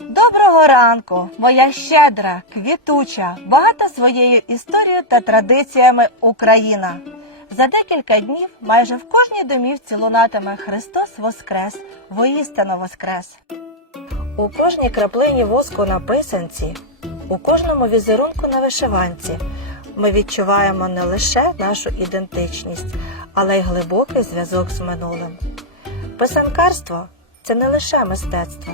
Доброго ранку, моя щедра, квітуча, багата своєю історією та традиціями Україна. За декілька днів майже в кожній домівці лунатиме Христос Воскрес, воістину Воскрес. У кожній краплині воску на писанці, у кожному візерунку на вишиванці ми відчуваємо не лише нашу ідентичність, але й глибокий зв'язок з минулим. Писанкарство це не лише мистецтво,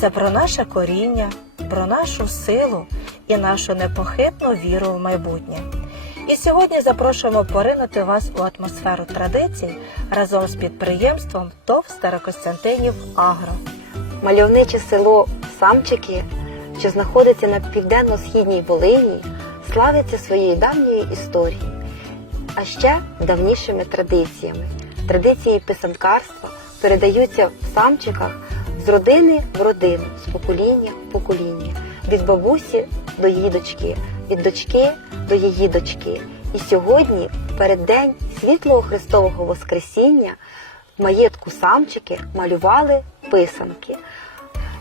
це про наше коріння, про нашу силу і нашу непохитну віру в майбутнє. І сьогодні запрошуємо поринути вас у атмосферу традицій разом з підприємством ТОВ Старокостянтинів Агро. Мальовниче село Самчики, що знаходиться на південно-східній Волині, славиться своєю давньою історією, а ще давнішими традиціями. Традиції писанкарства передаються в самчиках з родини в родину, з покоління в покоління, від бабусі до її дочки, від дочки до її дочки. І сьогодні, в переддень світлого Христового Воскресіння, в маєтку самчики малювали писанки.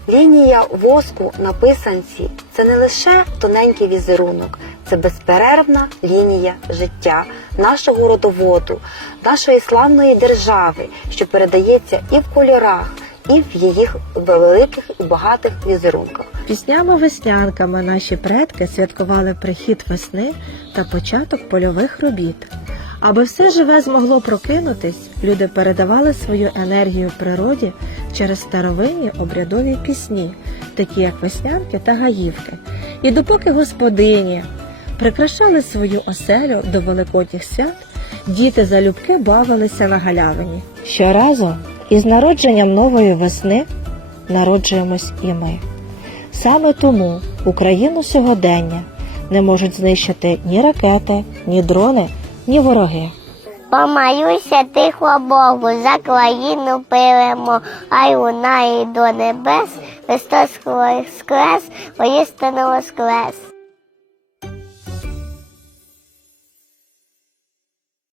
Лінія воску на писанці це не лише тоненький візерунок, це безперервна лінія життя нашого родоводу, нашої славної держави, що передається і в кольорах, і в її великих і багатих візерунках. Піснями-веснянками наші предки святкували прихід весни та початок польових робіт. Аби все живе змогло прокинутись, люди передавали свою енергію природі через старовинні обрядові пісні, такі як веснянки та гаївки. І допоки господині прикрашали свою оселю до великодніх свят, діти залюбки бавилися на галявині. Щоразу із народженням нової весни народжуємось і ми. Саме тому Україну сьогодення не можуть знищити ні ракети, ні дрони, ні вороги. Помолюся тихо Богу, за країну пилимо, ай лунає до небес, Христос воскрес, воістину воскрес.